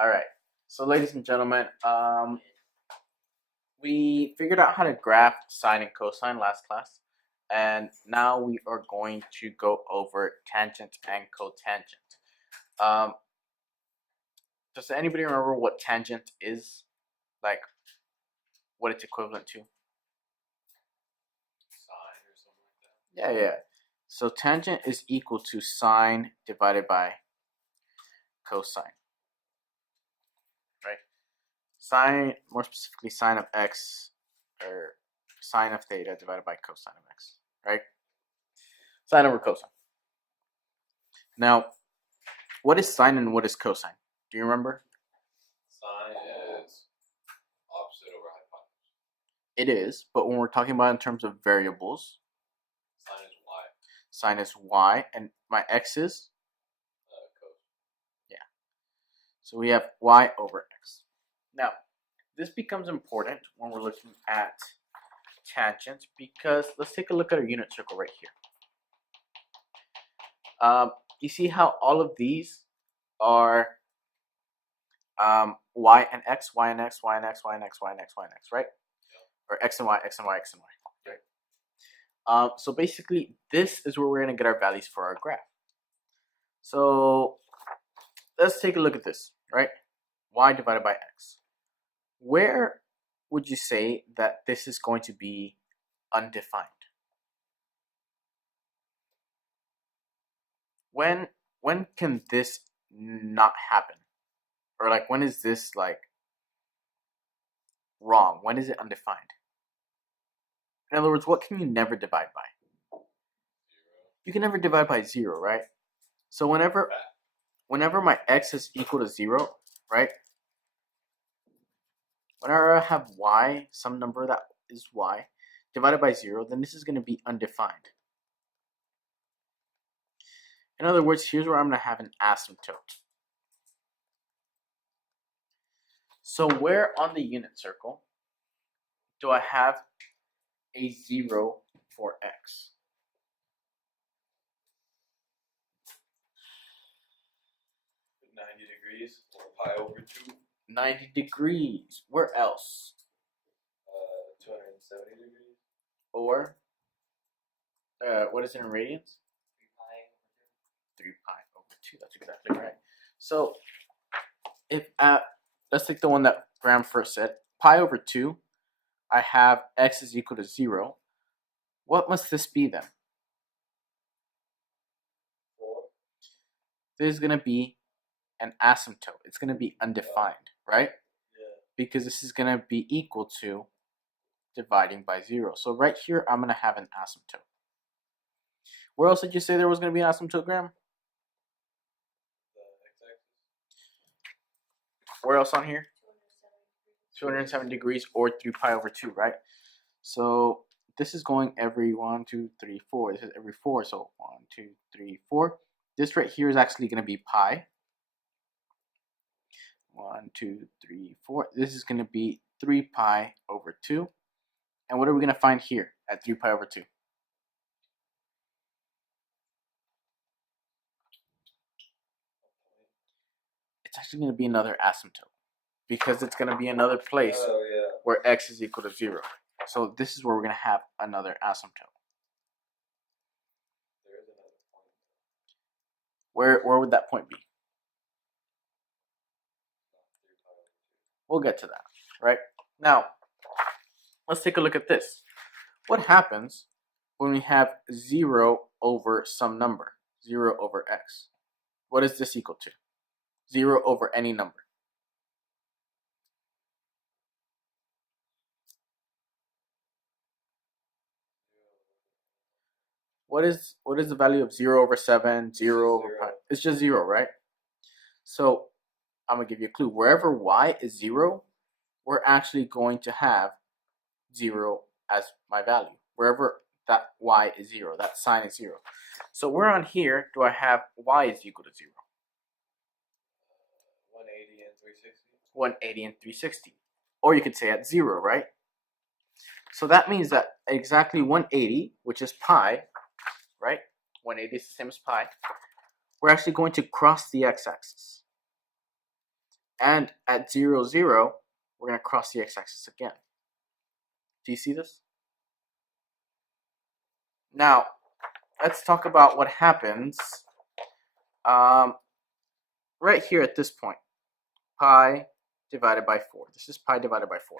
All right. So, ladies and gentlemen, we figured out how to graph sine and cosine last class, and now we are going to go over tangent and cotangent. Does anybody remember what tangent is? Like, what it's equivalent to? Sine or something like that. Yeah. So tangent is equal to sine divided by cosine. Right? Sine, more specifically, sine of x, or sine of theta divided by cosine of x. Right? Sine over cosine. Now, what is sine and what is cosine? Do you remember? Sine is opposite over hypotenuse. It is, but when we're talking about in terms of variables, Sine is y. sine is y, and my x is? Cos. Yeah. So we have y over x. Now, this becomes important when we're looking at tangents because let's take a look at our unit circle right here. You see how all of these are y and x, y and x, y and x, y and x, y and x, y and x, right? Or x and y, x and y, x and y. Right? So basically, this is where we're going to get our values for our graph. So let's take a look at this, right? Y divided by x. Where would you say that this is going to be undefined? When can this not happen? Or like when is this like wrong? When is it undefined? In other words, what can you never divide by? 0. You can never divide by 0, right? So whenever my x is equal to 0, right? Whenever I have y, some number that is y, divided by 0, then this is going to be undefined. In other words, here's where I'm going to have an asymptote. So where on the unit circle do I have a 0 for x? At 90 degrees or pi over 2. 90 degrees. Where else? 270 degrees. Or, what is it in radians? 3 pi over 2. That's exactly right. So, if let's take the one that Graham first said. Pi over 2, I have x is equal to 0. What must this be then? 4. This is going to be an asymptote. It's going to be undefined, right? Yeah. Because this is going to be equal to dividing by 0. So right here, I'm going to have an asymptote. Where else did you say there was going to be an asymptote, Graham? The x-axis. Where else on here? 207 degrees or 3 pi over 2, right? So this is going every 1, 2, 3, 4. This is every 4. So 1, 2, 3, 4. This right here is actually going to be pi. 1, 2, 3, 4. This is going to be 3 pi over 2. And what are we going to find here at 3 pi over 2? It's actually going to be another asymptote because it's going to be another place where x is equal to 0. So this is where we're going to have another asymptote. There is another point. Where would that point be? We'll get to that, right? Now, let's take a look at this. What happens when we have 0 over some number? 0 over x. What is this equal to? 0 over any number. What is the value of 0 over 7, 0 over pi? It's just 0, right? So I'm going to give you a clue. Wherever y is 0, we're actually going to have 0 as my value. Wherever that y is 0, that sign is 0. So where on here do I have y is equal to 0? 180 and 360. 180 and 360. Or you could say at 0, right? So that means that exactly 180, which is pi, right? 180 is the same as pi. We're actually going to cross the x-axis. And at 0, 0, we're going to cross the x-axis again. Do you see this? Now, let's talk about what happens right here at this point. Pi divided by 4. This is pi divided by 4.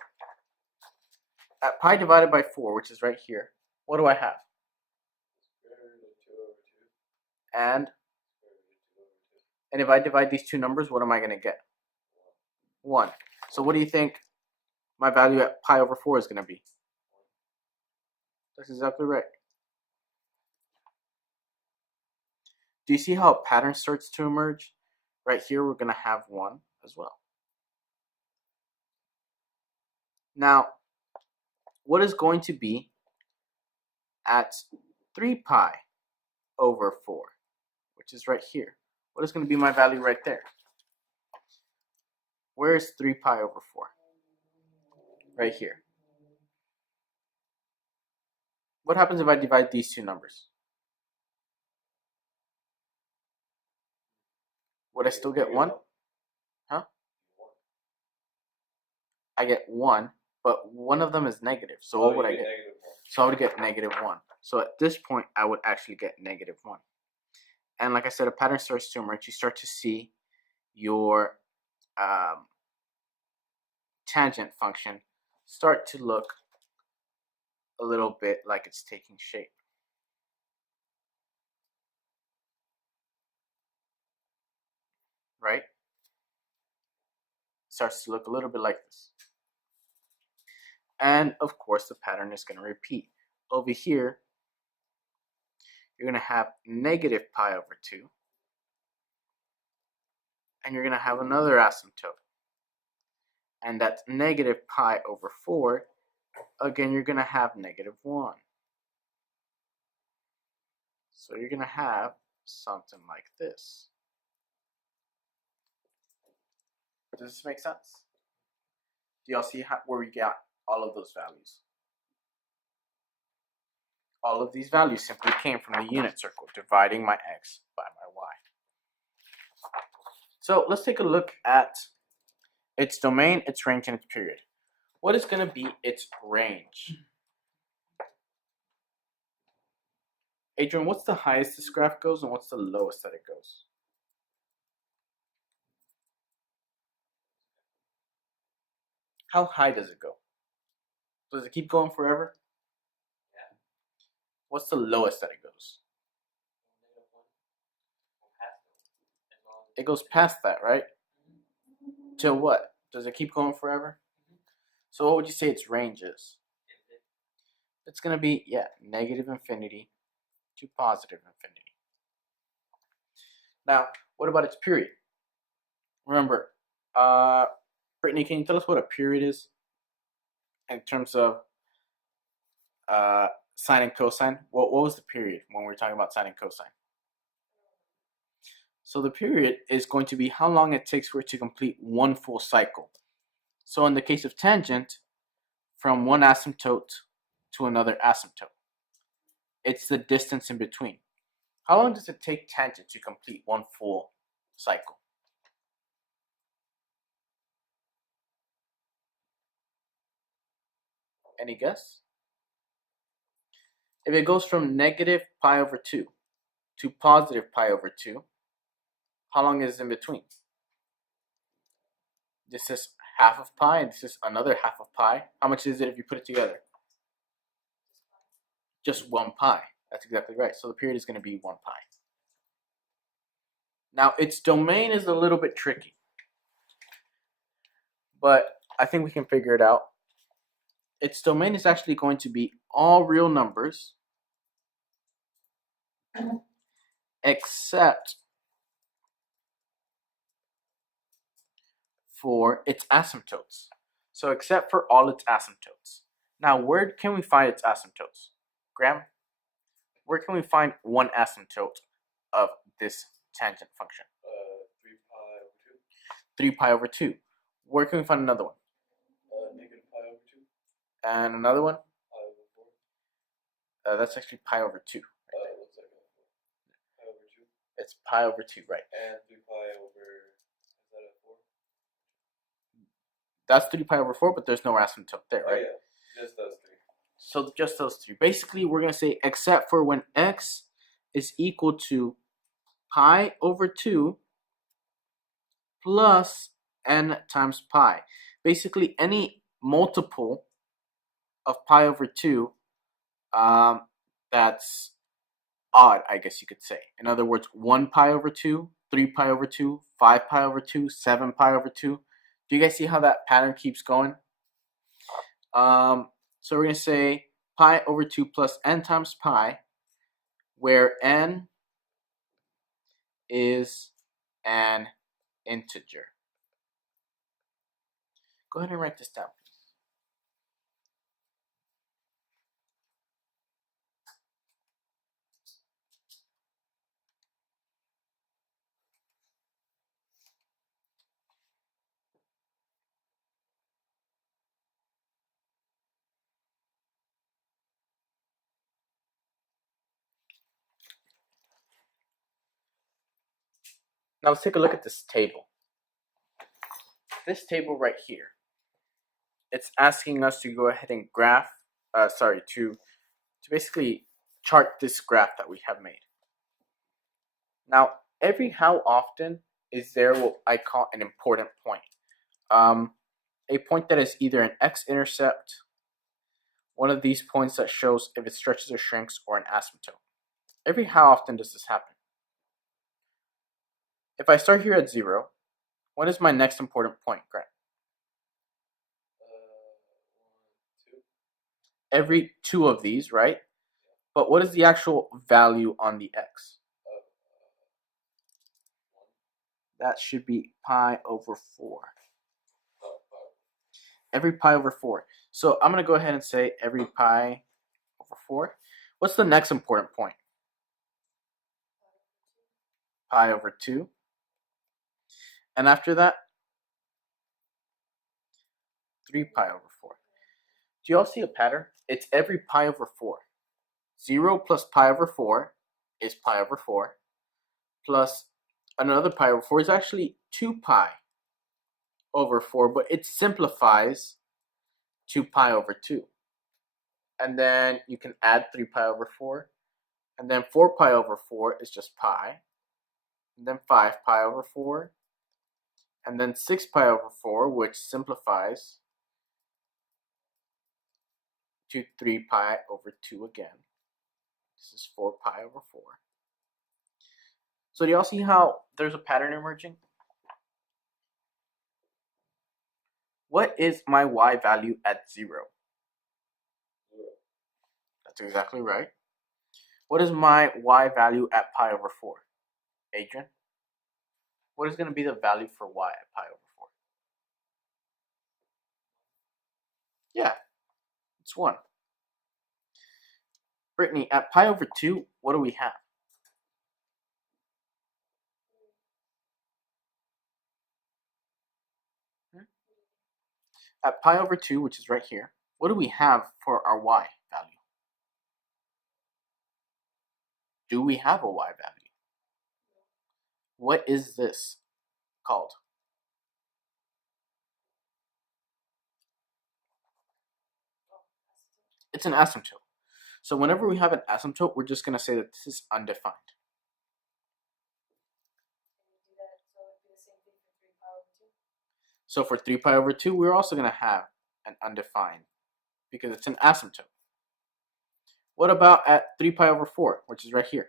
At pi divided by 4, which is right here, what do I have? And if I divide these two numbers, what am I going to get? 1. So what do you think my value at pi over 4 is going to be? That's exactly right. Do you see how a pattern starts to emerge? Right here, we're going to have 1 as well. Now, what is going to be at 3 pi over 4, which is right here? What is going to be my value right there? Where is 3 pi over 4? Right here. What happens if I divide these two numbers? Would I still get 1? Huh? I get 1, but one of them is negative. So what would I get? So I would get negative 1. So at this point, I would actually get negative 1. And like I said, a pattern starts to emerge. You start to see your tangent function start to look a little bit like it's taking shape. Right? Starts to look a little bit like this. And of course, the pattern is going to repeat. Over here, you're going to have negative pi over 2. And you're going to have another asymptote. And that's negative pi over 4. Again, you're going to have negative 1. So you're going to have something like this. Does this make sense? Do y'all see where we got all of those values? All of these values simply came from the unit circle, dividing my x by my y. So let's take a look at its domain, its range, and its period. What is going to be its range? Adrian, what's the highest this graph goes and what's the lowest that it goes? How high does it go? Does it keep going forever? Yeah. What's the lowest that it goes? It goes past that, right? Till what? Does it keep going forever? So what would you say its range is? It's going to be, yeah, negative infinity to positive infinity. Now, what about its period? Remember, Brittany, can you tell us what a period is in terms of sine and cosine? What was the period when we were talking about sine and cosine? So the period is going to be how long it takes for it to complete one full cycle. So in the case of tangent, from one asymptote to another asymptote, it's the distance in between. How long does it take tangent to complete one full cycle? Any guess? If it goes from negative pi over 2 to positive pi over 2, how long is in between? This is half of pi, and this is another half of pi. How much is it if you put it together? Just 1 pi. That's exactly right. So the period is going to be 1 pi. Now, its domain is a little bit tricky, but I think we can figure it out. Its domain is actually going to be all real numbers except for its asymptotes. So except for all its asymptotes. Now, where can we find its asymptotes? Graham, where can we find one asymptote of this tangent function? 3 pi over 2. 3 pi over 2. Where can we find another one? Negative pi over 2. And another one? Pi over 4. That's actually pi over 2. It looks like pi over 2. It's pi over 2, right? And 3 pi over, is that a 4? That's 3 pi over 4, but there's no asymptote there, right? Oh, yeah. Just those three. So just those three. Basically, we're going to say except for when x is equal to pi over 2 plus n times pi. Basically, any multiple of pi over 2 that's odd, I guess you could say. In other words, 1 pi over 2, 3 pi over 2, 5 pi over 2, 7 pi over 2. Do you guys see how that pattern keeps going? So we're going to say pi over 2 plus n times pi, where n is an integer. Go ahead and write this down, please. Now let's take a look at this table. This table right here, it's asking us to go ahead and to basically chart this graph that we have made. Now, every how often is there what I call an important point. A point that is either an x-intercept, one of these points that shows if it stretches or shrinks, or an asymptote. Every how often does this happen? If I start here at 0, what is my next important point, Grant? 2. Every 2 of these, right? But what is the actual value on the x? 1. That should be pi over 4. Every pi over 4. So I'm going to go ahead and say every pi over 4. What's the next important point? Pi over 2. And after that, 3 pi over 4. Do you all see a pattern? It's every pi over 4. 0 plus pi over 4 is pi over 4. Plus another pi over 4 is actually 2 pi over 4, but it simplifies to pi over 2. And then you can add 3 pi over 4. And then 4 pi over 4 is just pi. And then 5 pi over 4. And then 6 pi over 4, which simplifies to 3 pi over 2 again. This is 4 pi over 4. So do y'all see how there's a pattern emerging? What is my y value at 0? 0. That's exactly right. What is my y value at pi over 4? Adrian? What is going to be the value for y at pi over 4? Yeah, it's 1. Brittany, at pi over 2, what do we have? At pi over 2, which is right here, what do we have for our y value? Do we have a y value? What is this called? It's an asymptote. So whenever we have an asymptote, we're just going to say that this is undefined. So for 3 pi over 2, we're also going to have an undefined because it's an asymptote. What about at 3 pi over 4, which is right here?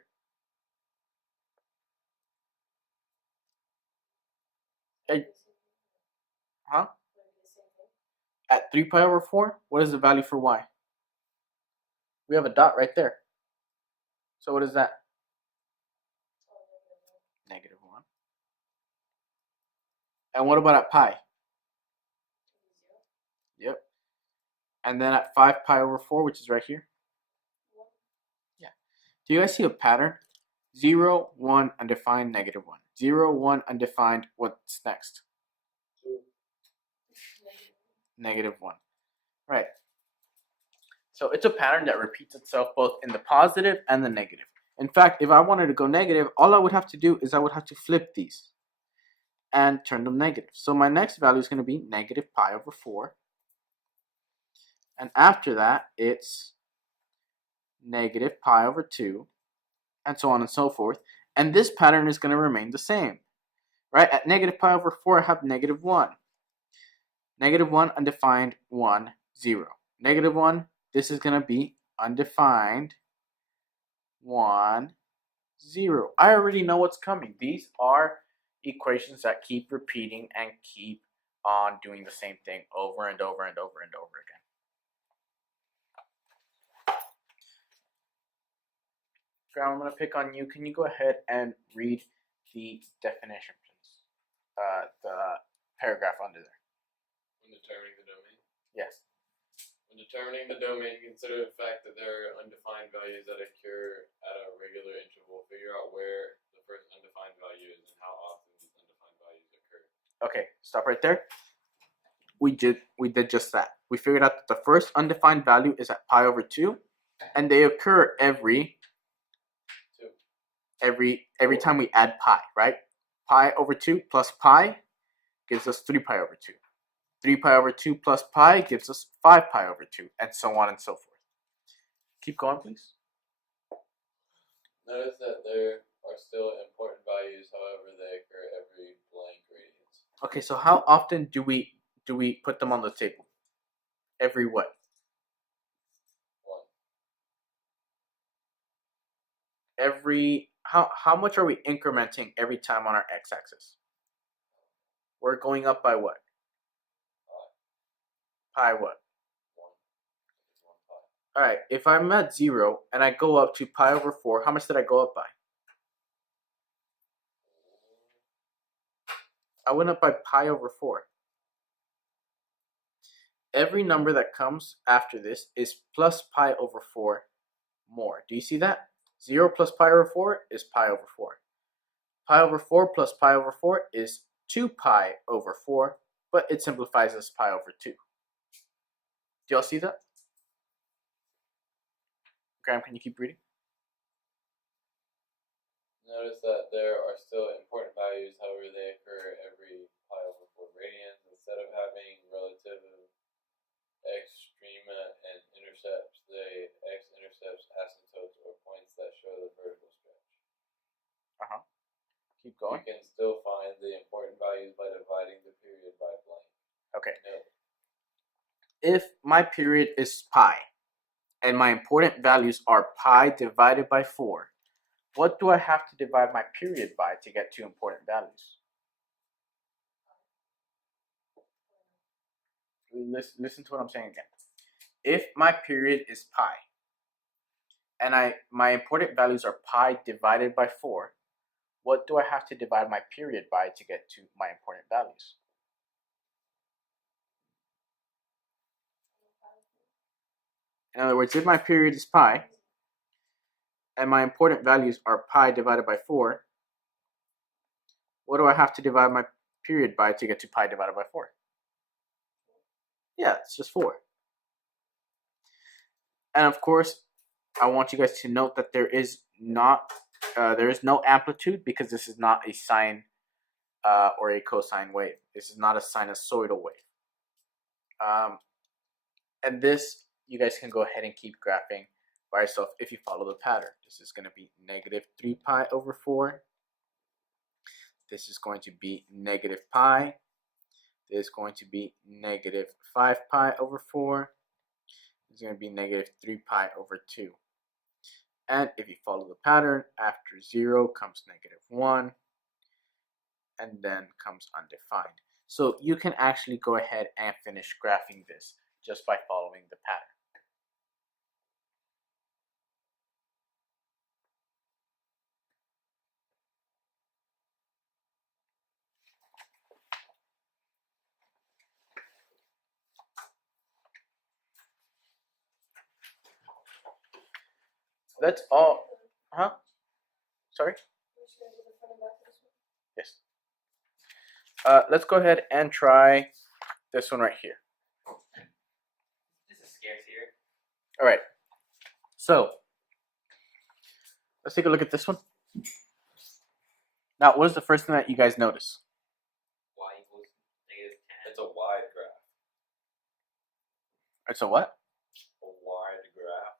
Huh? At 3 pi over 4, what is the value for y? We have a dot right there. So what is that? Negative 1. And what about at pi? Yep. And then at 5 pi over 4, which is right here? Yeah. Do you guys see a pattern? 0, 1, undefined, negative 1. 0, 1, undefined. What's next? 2. Negative 1. Right. So it's a pattern that repeats itself both in the positive and the negative. In fact, if I wanted to go negative, all I would have to do is I would have to flip these. and turn them negative. So my next value is going to be negative pi over 4. And after that, it's negative pi over 2, and so on and so forth. And this pattern is going to remain the same. Right? At negative pi over 4, I have negative 1. Negative 1, undefined, 1, 0. Negative 1, this is going to be undefined, 1, 0. I already know what's coming. These are equations that keep repeating and keep on doing the same thing over and over and over and over again. Graham, I'm going to pick on you. Can you go ahead and read the definition, please? The paragraph under there. When determining the domain? Yes. When determining the domain, consider the fact that there are undefined values that occur at a regular interval. Figure out where the first undefined value is and how often these undefined values occur. Okay, stop right there. We did just that. We figured out that the first undefined value is at pi over 2, and they occur every time we add pi, right? Pi over 2 plus pi gives us 3 pi over 2. 3 pi over 2 plus pi gives us 5 pi over 2, and so on and so forth. Keep going, please. Notice that there are still important values, however, they occur every blank radians. Okay, so how often do we put them on the table? Every what? 1. How much are we incrementing every time on our x-axis? We're going up by what? Pi what? 1 pi. All right, if I'm at 0 and I go up to pi over 4, how much did I go up by? I went up by pi over 4. Every number that comes after this is plus pi over 4 more. Do you see that? 0 plus pi over 4 is pi over 4. Pi over 4 plus pi over 4 is 2 pi over 4, but it simplifies as pi over 2. Do y'all see that? Graham, can you keep reading? Notice that there are still important values, however, they occur every pi over 4 radians. Instead of having relative extrema and intercepts, the x-intercepts asymptotes or points that show the vertical stretch. Keep going. You can still find the important values by dividing the period by blank. Okay. No. If my period is pi, and my important values are pi divided by 4, what do I have to divide my period by to get to important values? Listen to what I'm saying again. If my period is pi, and my important values are pi divided by 4, what do I have to divide my period by to get to my important values? In other words, if my period is pi, and my important values are pi divided by 4, what do I have to divide my period by to get to pi divided by 4? Yeah, it's just 4. And of course, I want you guys to note that there is no amplitude, because this is not a sine or a cosine wave. This is not a sinusoidal wave. And this, you guys can go ahead and keep graphing by yourself if you follow the pattern. This is going to be negative 3 pi over 4. This is going to be negative pi. This is going to be negative 5 pi over 4. This is going to be negative 3 pi over 2. And if you follow the pattern, after 0 comes negative 1, and then comes undefined. So you can actually go ahead and finish graphing this just by following the pattern. That's all. Huh? Sorry? Yes. Let's go ahead and try this one right here. This is scarce here. All right. So let's take a look at this one. Now, what is the first thing that you guys notice? -10. It's a wide graph. It's a what? A wide graph.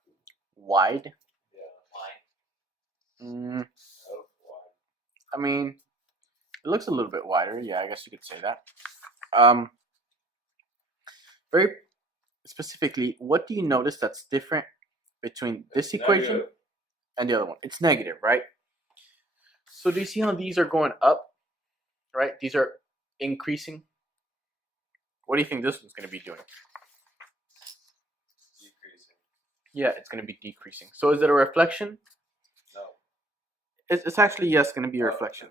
Wide? Yeah. Mm, Oh, wide. I mean, it looks a little bit wider. Yeah, I guess you could say that. Very specifically, what do you notice that's different between this equation Negative. and the other one? It's negative, right? So do you see how these are going up, right? These are increasing. What do you think this one's going to be doing? Decreasing. Yeah, it's going to be decreasing. So is it a reflection? No. It's actually, yes, going to be a reflection.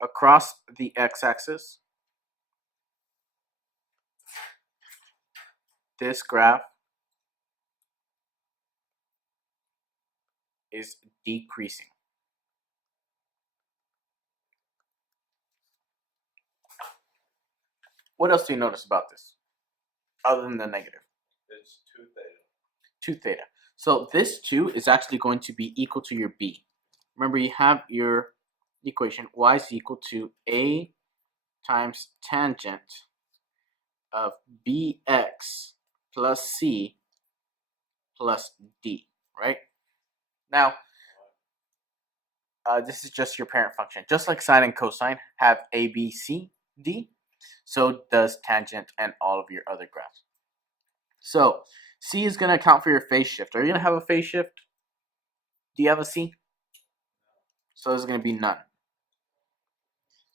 Across the x-axis, this graph is decreasing. What else do you notice about this, other than the negative? It's 2 theta. 2 theta. So this 2 is actually going to be equal to your b. Remember, you have your equation y is equal to a times tangent of bx plus c plus d, right? Now, this is just your parent function. Just like sine and cosine have a, b, c, d, so does tangent and all of your other graphs. So c is going to account for your phase shift. Are you going to have a phase shift? Do you have a c? So this is going to be none.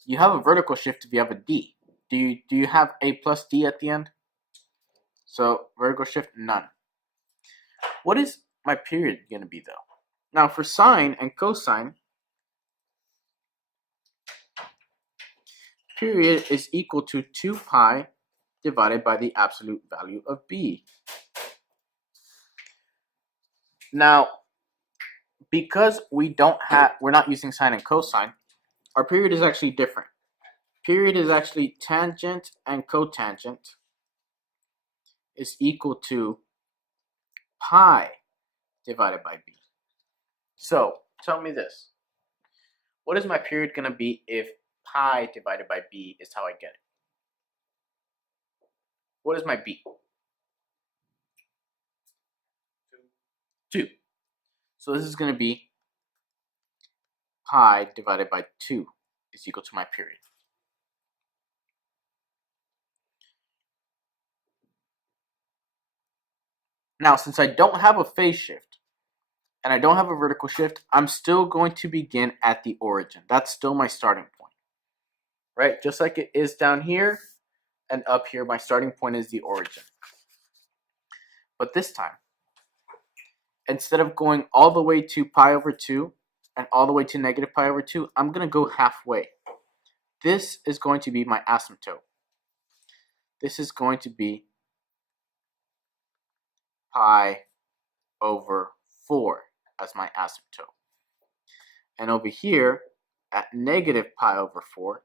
You have a vertical shift if you have a d. Do you have a plus d at the end? So vertical shift, none. What is my period going to be though? Now for sine and cosine, period is equal to 2 pi divided by the absolute value of b. Now, because we're not using sine and cosine, our period is actually different. Period is actually tangent and cotangent is equal to pi divided by b. So tell me this. What is my period going to be if pi divided by b is how I get it? What is my b? 2. So this is going to be pi divided by 2 is equal to my period. Now, since I don't have a phase shift and I don't have a vertical shift, I'm still going to begin at the origin. That's still my starting point, right? Just like it is down here and up here, my starting point is the origin. But this time, instead of going all the way to pi over 2 and all the way to negative pi over 2, I'm going to go halfway. This is going to be my asymptote. This is going to be pi over 4 as my asymptote. And over here, at negative pi over 4,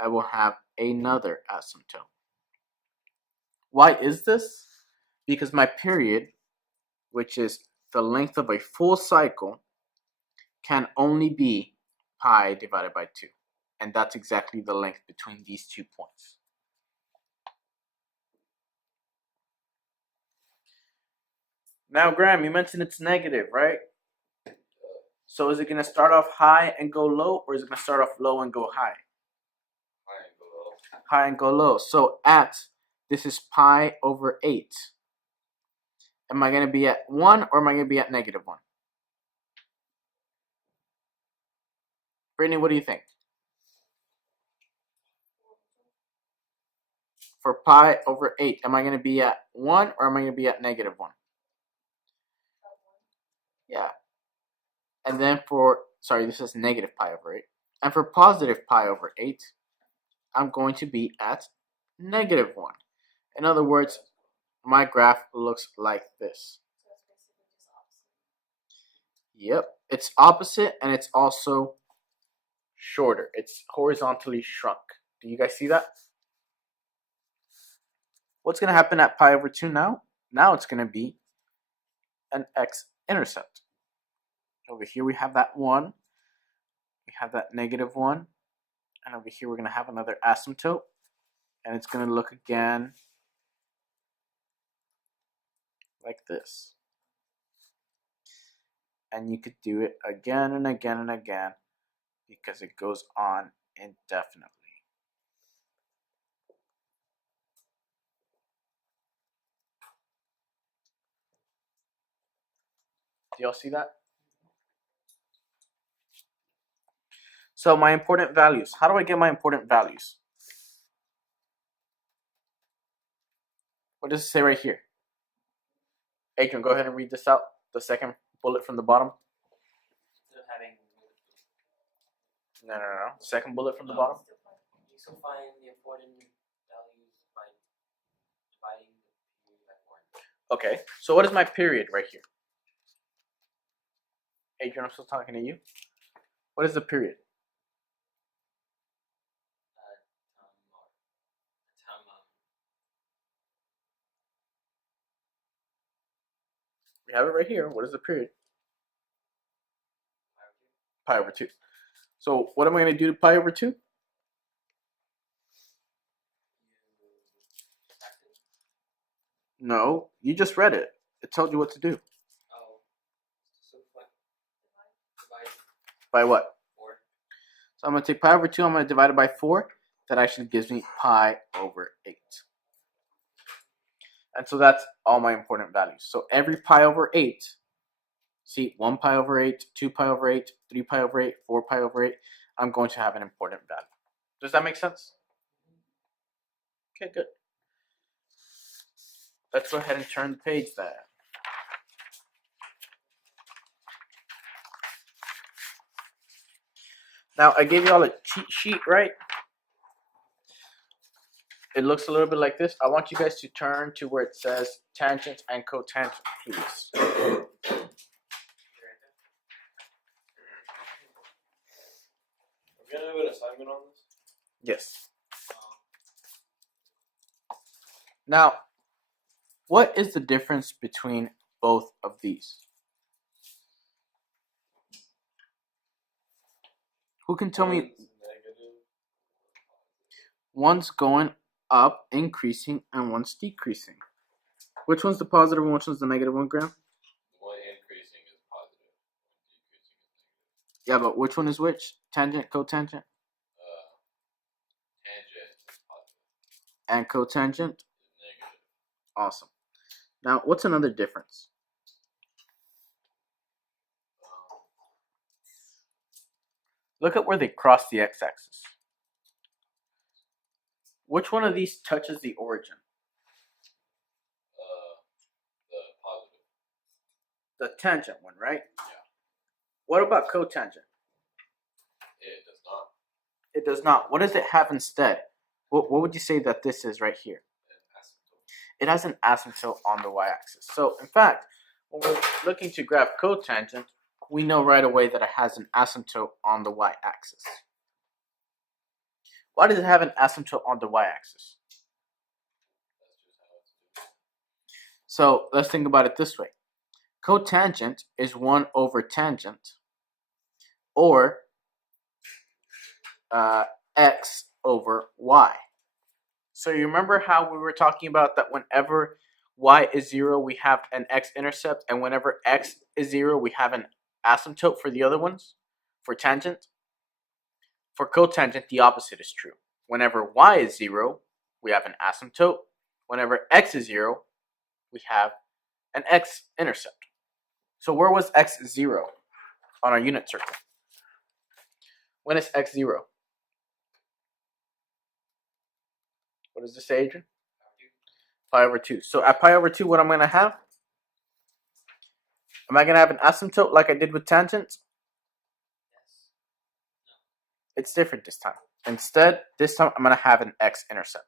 I will have another asymptote. Why is this? Because my period, which is the length of a full cycle, can only be pi divided by 2. And that's exactly the length between these 2 points. Now, Graham, you mentioned it's negative, right? So is it going to start off high and go low, or is it going to start off low and go high? High and go low. High and go low. So this is pi over 8. Am I going to be at 1 or am I going to be at negative 1? Brittany, what do you think? For pi over 8, am I going to be at 1 or am I going to be at negative 1? Yeah. And then this is negative pi over 8. And for positive pi over 8, I'm going to be at negative 1. In other words, my graph looks like this. Yep, it's opposite and it's also shorter. It's horizontally shrunk. Do you guys see that? What's going to happen at pi over 2 now? Now it's going to be an x-intercept. Over here we have that 1. We have that negative 1. And over here we're going to have another asymptote. And it's going to look again like this. And you could do it again and again and again because it goes on indefinitely. Do y'all see that? So my important values. How do I get my important values? What does it say right here? Adrian, go ahead and read this out. The second bullet from the bottom. Instead of having No. Second bullet from the bottom. you still find the important values by dividing the period by 4. Okay, so what is my period right here? Adrian, I'm still talking to you. What is the period? We have it right here. What is the period? Pi over 2. So what am I going to do to pi over 2? No, you just read it. It told you what to do. Oh. So divide By what? 4. So I'm going to take pi over 2. I'm going to divide it by 4. That actually gives me pi over 8. And so that's all my important values. So every pi over 8, see, 1 pi over 8, 2 pi over 8, 3 pi over 8, 4 pi over 8, I'm going to have an important value. Does that make sense? Okay, good. Let's go ahead and turn the page then. Now, I gave you all a cheat sheet, right? It looks a little bit like this. I want you guys to turn to where it says tangent and cotangent, please. We're gonna do an assignment on this. Yes. Now, what is the difference between both of these? Who can tell me? One's going up, increasing, and one's decreasing. Which one's the positive and which one's the negative one, Graham? One increasing is positive, one decreasing is negative. Yeah, but which one is which? Tangent, cotangent? Tangent is positive. And cotangent? Negative. Awesome. Now, what's another difference? Look at where they cross the x-axis. Which one of these touches the origin? The positive. The tangent one, right? Yeah. What about cotangent? It does not. It does not. What does it have instead? What would you say that this is right here? An asymptote. It has an asymptote on the y-axis. So, in fact, when we're looking to graph cotangent, we know right away that it has an asymptote on the y-axis. Why does it have an asymptote on the y-axis? That's just how it's done. So, let's think about it this way. Cotangent is 1 over tangent, or x over y. So you remember how we were talking about that whenever y is 0, we have an x-intercept, and whenever x is 0, we have an asymptote for the other ones, for tangent? For cotangent, the opposite is true. Whenever y is 0, we have an asymptote. Whenever x is 0, we have an x-intercept. So where was x 0 on our unit circle? When is x 0? What does this say, Adrian? Pi over 2. So at pi over 2, what I'm going to have? Am I going to have an asymptote like I did with tangent? It's different this time. Instead, this time I'm going to have an x-intercept.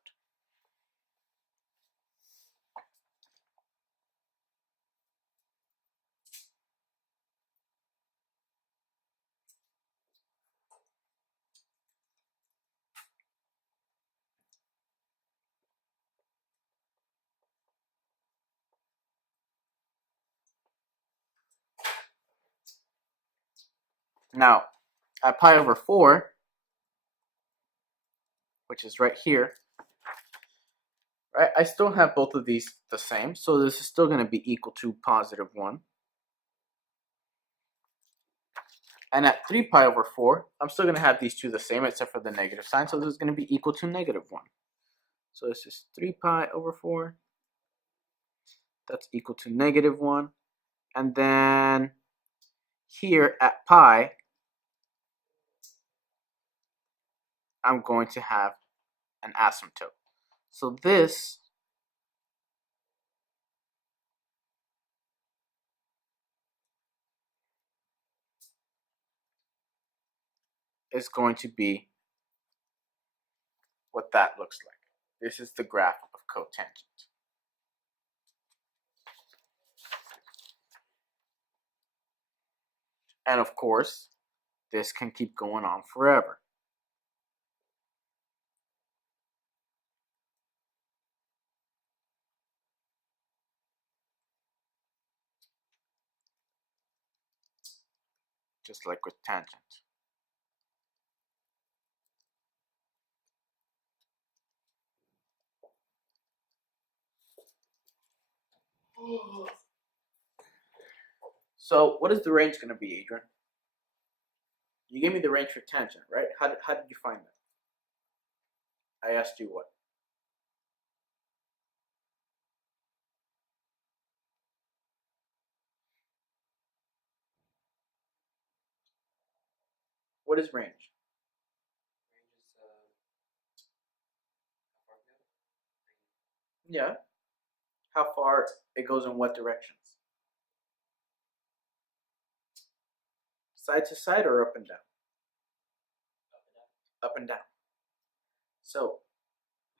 Now, at pi over 4, which is right here, right? I still have both of these the same, so this is still going to be equal to positive 1. And at 3 pi over 4, I'm still going to have these two the same except for the negative sign, so this is going to be equal to negative 1. So this is 3 pi over 4. That's equal to negative 1. And then here at pi, I'm going to have an asymptote. So this is going to be what that looks like. This is the graph of cotangent. And of course, this can keep going on forever. Just like with tangent. So what is the range going to be, Adrian? You gave me the range for tangent, right? How did you find that? I asked you what? What is range? Yeah. How far it goes in what directions? Side to side or up and down? Up and down. So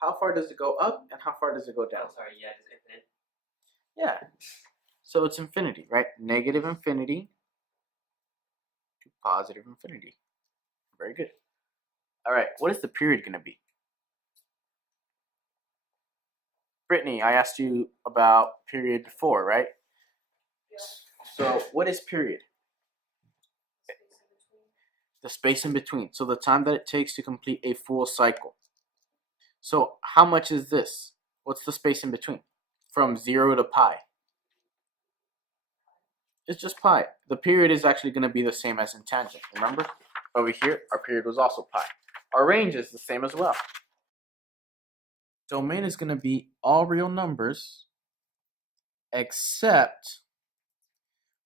how far does it go up and how far does it go down? Oh, sorry, yeah, it's infinite. Yeah. So it's infinity, right? Negative infinity to positive infinity. Very good. All right, what is the period going to be? Brittany, I asked you about period before, right? Yeah. So what is period? The space in between. So the time that it takes to complete a full cycle. So how much is this? What's the space in between? From 0 to pi. It's just pi. The period is actually going to be the same as in tangent. Remember? Over here, our period was also pi. Our range is the same as well. Domain is going to be all real numbers except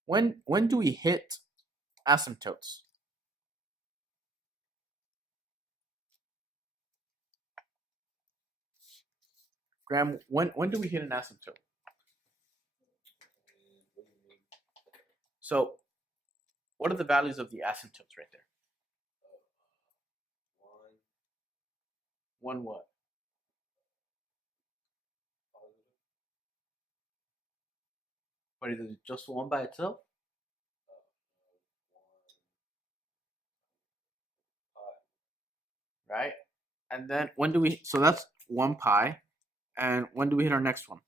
when do we hit asymptotes? Graham, when do we hit an asymptote? So what are the values of the asymptotes right there? One what? But is it just one by itself? Right? And then when do we, so that's 1 pi. And when do we hit our next one?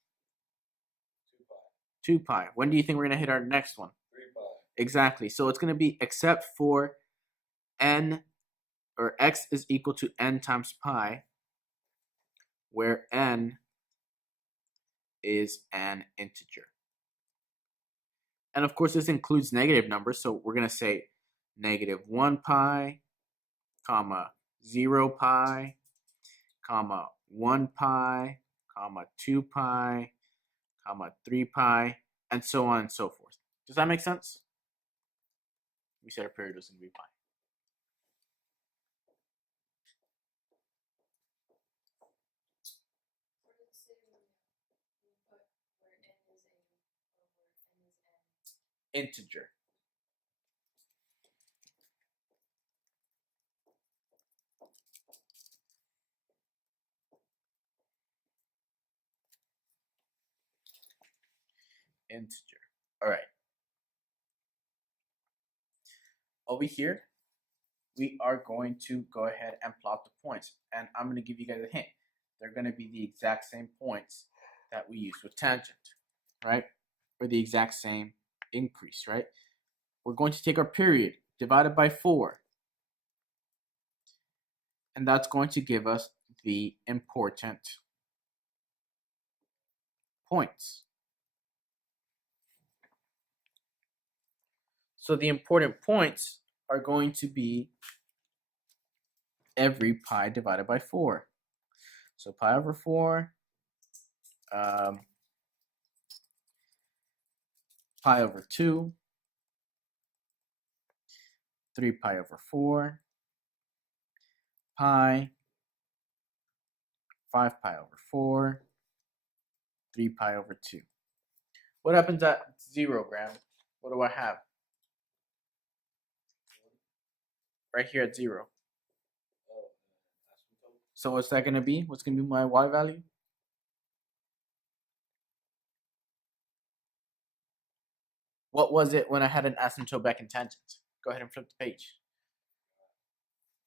2 pi. When do you think we're going to hit our next one? 3 pi. Exactly. So it's going to be except for n, or x is equal to n times pi, where n is an integer. And of course, this includes negative numbers. So we're going to say negative 1 pi, comma 0 pi, comma 1 pi, comma 2 pi, comma 3 pi, and so on and so forth. Does that make sense? We said our period was going to be pi. Integer. Integer. All right. Over here, we are going to go ahead and plot the points. And I'm going to give you guys a hint. They're going to be the exact same points that we used with tangent, right? Or the exact same increase, right? We're going to take our period divided by 4. And that's going to give us the important points. So the important points are going to be every pi divided by 4. So pi over 4, pi over 2, 3 pi over 4, pi, 5 pi over 4, 3 pi over 2. What happens at 0, Graham? What do I have? Right here at 0. So what's that going to be? What's going to be my y value? What was it when I had an asymptote back in tangent? Go ahead and flip the page.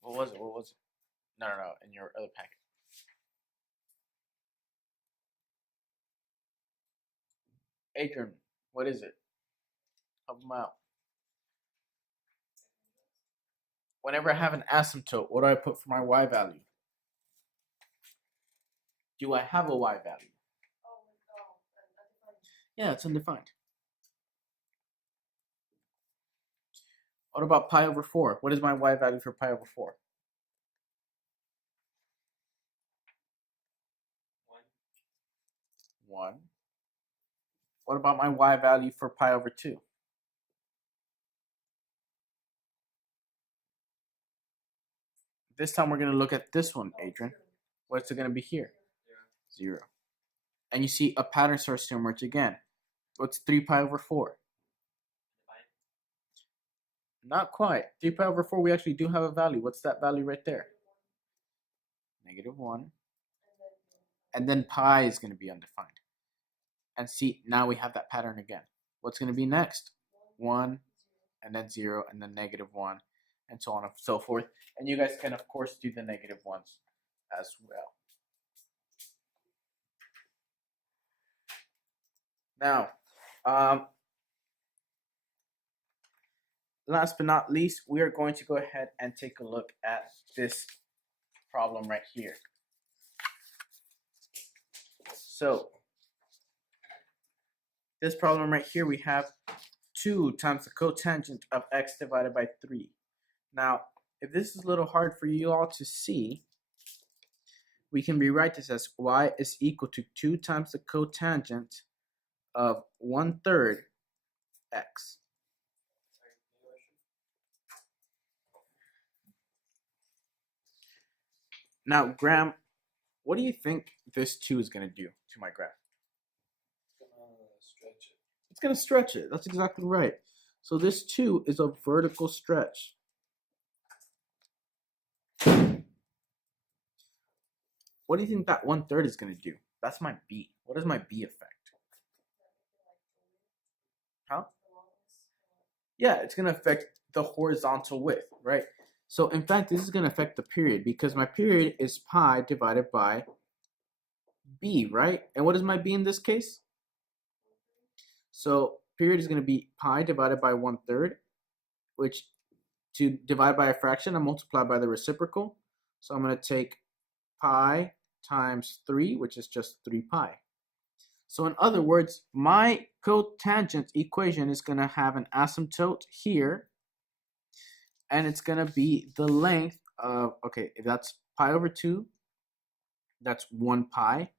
What was it? What was it? No, in your other packet. Adrian, what is it? Help them out. Whenever I have an asymptote, what do I put for my y value? Do I have a y value? Yeah, it's undefined. What about pi over 4? What is my y value for pi over 4? 1. What about my y value for pi over 2? This time we're going to look at this one, Adrian. What's it going to be here? 0. And you see a pattern starts to emerge again. What's 3 pi over 4? Not quite. 3 pi over 4, we actually do have a value. What's that value right there? -1. And then pi is going to be undefined. And see, now we have that pattern again. What's going to be next? 1, and then 0, and then -1, and so on and so forth. And you guys can, of course, do the negative ones as well. Now, last but not least, we are going to go ahead and take a look at this problem right here. So, this problem right here, we have 2 times the cotangent of x divided by 3. Now, if this is a little hard for you all to see, we can rewrite this as y is equal to 2 times the cotangent of 1/3 x. Now, Graham, what do you think this 2 is going to do to my graph? It's going to stretch it. That's exactly right. So this 2 is a vertical stretch. What do you think that 1/3 is going to do? That's my b. What is my b effect? Huh? Yeah, it's going to affect the horizontal width, right? So in fact, this is going to affect the period because my period is pi divided by b, right? And what is my b in this case? So period is going to be pi divided by 1/3, which to divide by a fraction, I multiply by the reciprocal. So I'm going to take pi times 3, which is just 3 pi. So in other words, my cotangent equation is going to have an asymptote here, and it's going to be the length of, okay, if that's pi over 2, that's 1 pi.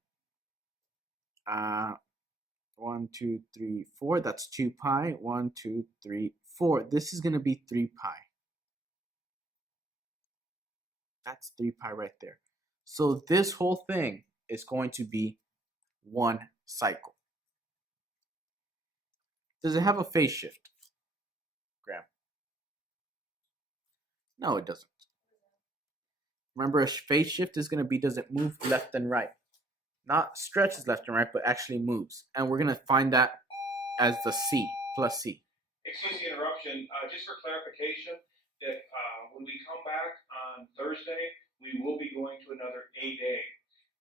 1, 2, 3, 4, that's 2 pi. 1, 2, 3, 4. This is going to be 3 pi. That's 3 pi right there. So this whole thing is going to be 1 cycle. Does it have a phase shift, Graham? No, it doesn't. Remember, a phase shift is going to be, does it move left and right? Not stretches left and right, but actually moves. And we're going to find that as the C, plus C. Excuse the interruption. Just for clarification, that when we come back on Thursday, we will be going to another A day.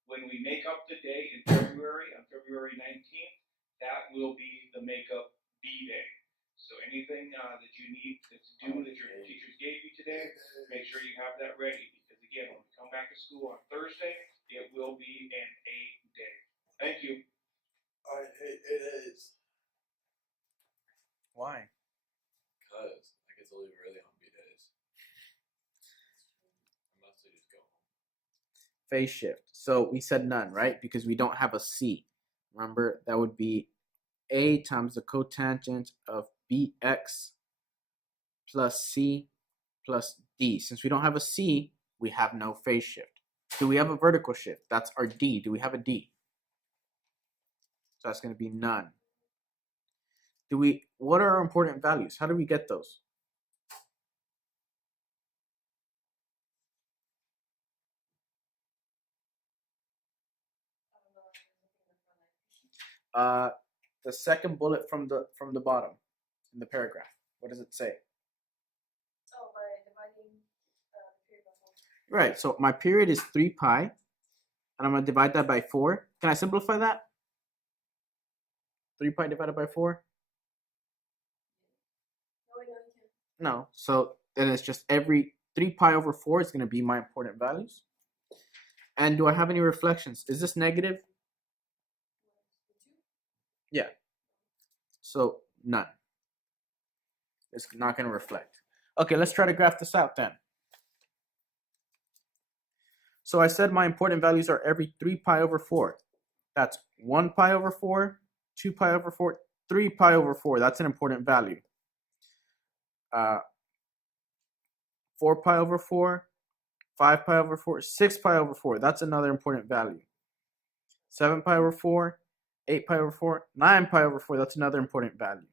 When we make up the day in February, on February 19th, that will be the makeup B day. So anything that you need to do that your teachers gave you today, make sure you have that ready. Because again, when we come back to school on Thursday, it will be an A day. Thank you. phase shift. So we said none, right? Because we don't have a C. Remember, that would be A times the cotangent of BX plus C plus D. Since we don't have a C, we have no phase shift. Do we have a vertical shift? That's our D. Do we have a D? So that's going to be none. What are our important values? How do we get those? The second bullet from the bottom in the paragraph. What does it say? Oh, by dividing the period by 4. Right. So my period is 3 pi, and I'm gonna divide that by 4. Can I simplify that? 3 pi divided by 4? No, you can't. No. So then it's just every 3 pi over 4 is gonna be my important values. And do I have any reflections? Is this negative? Yeah. So none. It's not going to reflect. Okay, let's try to graph this out then. So I said my important values are every 3 pi over 4. That's 1 pi over 4, 2 pi over 4, 3 pi over 4. That's an important value. 4 pi over 4, 5 pi over 4, 6 pi over 4. That's another important value. 7 pi over 4, 8 pi over 4, 9 pi over 4. That's another important value.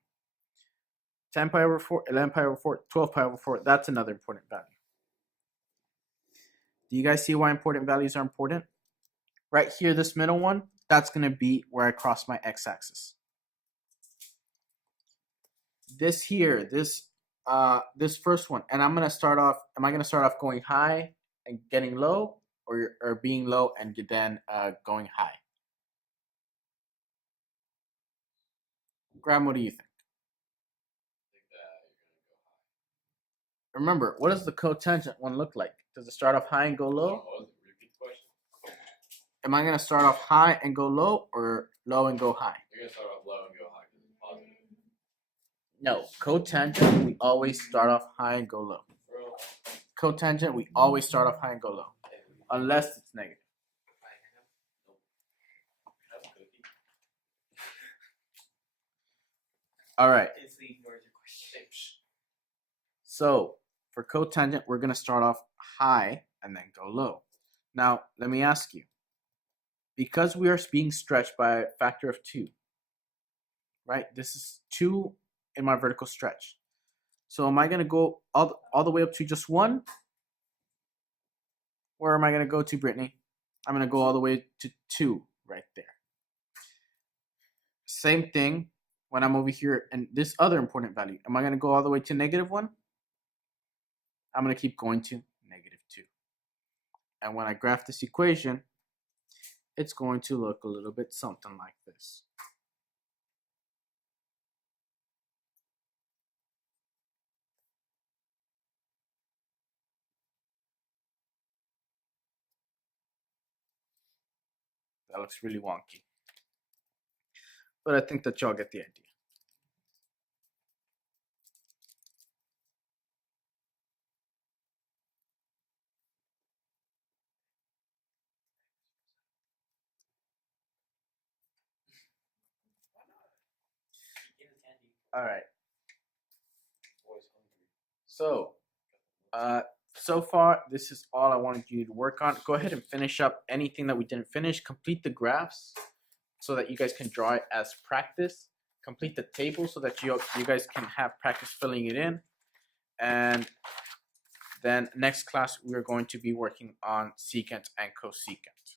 10 pi over 4, 11 pi over 4, 12 pi over 4. That's another important value. Do you guys see why important values are important? Right here, this middle one, that's going to be where I cross my x-axis. This here, this first one, and I'm going to start off, am I going to start off going high and getting low, or being low and then going high? Graham, what do you think? Remember, what does the cotangent one look like? Does it start off high and go low? Repeat the question. Am I going to start off high and go low, or low and go high? You're going to start off low and go high because it's positive. No, cotangent, we always start off high and go low. Cotangent, we always start off high and go low. Unless it's negative. All right. So for cotangent, we're going to start off high and then go low. Now, let me ask you, because we are being stretched by a factor of 2, right? This is 2 in my vertical stretch. So am I going to go all the way up to just 1? Where am I going to go to, Brittany? I'm going to go all the way to 2 right there. Same thing when I'm over here and this other important value. Am I going to go all the way to -1? I'm going to keep going to -2. And when I graph this equation, it's going to look a little bit something like this. That looks really wonky. But I think that y'all get the idea. All right. So far, this is all I wanted you to work on. Go ahead and finish up anything that we didn't finish. Complete the graphs so that you guys can draw it as practice. Complete the table so that you guys can have practice filling it in. And then next class, we're going to be working on secant and cosecant.